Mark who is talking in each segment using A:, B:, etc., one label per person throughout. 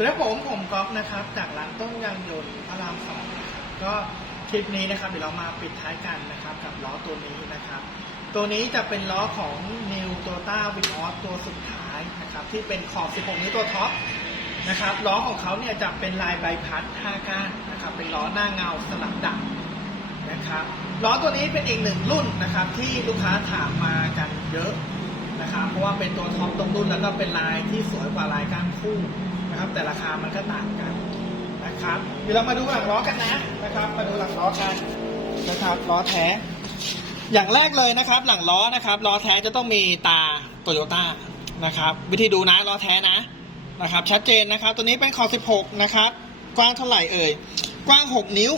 A: วัสดีครับผมผมก๊อฟนะครับ จากร้านต้นยางยนต์พระรามสองนะครับก็คลิปนี้นะครับเดี๋ยวเรามาปิดท้ายกันนะครับ กับล้อตัวนี้นะครับ ตัวนี้จะเป็นล้อของ New Toyota v i o s ตัวสุดท้ายนะครับ ที่เป็นขอบ 16 นิ้วตัวท็อปนะครับล้อของเขาเนี่ยจะเป็นลายใบพัด5ก้านนะครับ เป็นล้อหน้าเงาสลับดับนะครับล้อตัวนี้เป็นอีกหนึ่งรุ่นนะครับ ที่ลูกค้าถามมากันเยอะนะครับ เพราะว่าเป็นตัวท็อปตรงรุ่นแล้วก็เป็นลายที่สวยกว่าลายก้านคู่ นะครับ แต่ราคามันก็ต่างกันนะครับเดี๋ยวเรามาดูหลังล้อกันนะนะครับ มาดูหลังล้อกันนะครับล้อแท้ อย่างแรกเลยนะครับ หลังล้อนะครับล้อแท้จะต้องมีตาโตโยต้านะครับ วิธีดูนะล้อแท้นะนะครับ ชัดเจนนะครับ ตัวนี้เป็นคอ16 นะครับ กว้างเท่าไหร่เอ่ยกว้าง 6 นิ้ว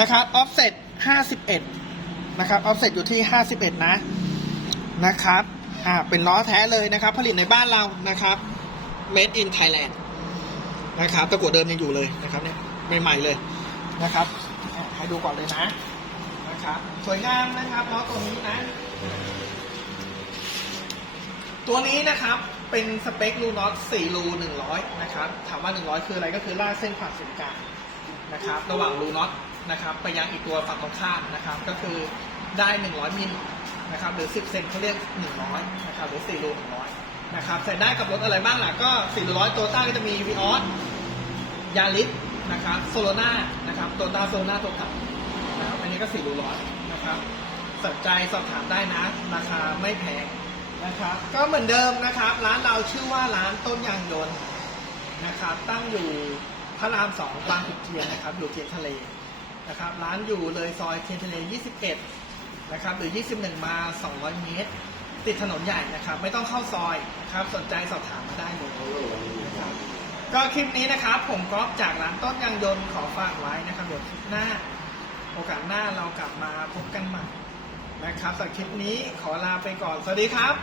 A: นะครับออฟเซ็ต51 นะครับออฟเซ็ตอยู่ที่ 51 นะนะครับอ่าเป็นล้อแท้เลยนะครับ ผลิตในบ้านเรานะครับ made in Thailand นะครับตะกั่วเดิมยังอยู่เลยนะครับเนี่ยใหม่ๆเลยนะครับให้ดูก่อนเลยนะนะครับสวยงามนะครับล้อตัวนี้นะ ตัวนี้นะครับเป็นสเปครูน็อต4รู100 นะครับถามว่า 100 คืออะไรก็คือลากเส้นผ่านศูนย์กลางนะครับระหว่างรูน็อตนะครับไปยังอีกตัวฝั่งตรงข้ามนะครับก็คือได้ 100 มิลนะครับหรือ 10 เซนเขาเรียก 100 นะครับหรือ 4 รู 100 นะครับใส่ได้กับรถอะไรบ้างล่ะก็4ร้อยตัวต้าก็จะมีวีออสยาริสนะครับโซโลนานะครับตัวต้าโซโลนาตัวเก่านะครับอันนี้ก็4รูร้อยนะครับสนใจสอบถามได้นะ ราคาไม่แพงนะครับ ก็เหมือนเดิมนะครับ ร้านเราชื่อว่าร้านต้นยางยนต์นะครับ ตั้งอยู่พระรามสองบางขุนเทียนนะครับ อยู่เทียนทะเลนะครับ ร้านอยู่เลยซอยเทียนทะเล 21 นะครับ หรือ 21 มา 200 เมตร ติดถนนใหญ่นะครับ ไม่ต้องเข้าซอยนะครับ สนใจสอบถามมาได้เลยนะครับก็คลิปนี้นะครับ ผมก๊อฟจากร้านต้นยางยนต์ขอฝากไว้นะครับเดี๋ยวคลิปหน้า โอกาสหน้าเรากลับมาพบกันใหม่นะครับสำหรับคลิปนี้ขอลาไปก่อน สวัสดีครับ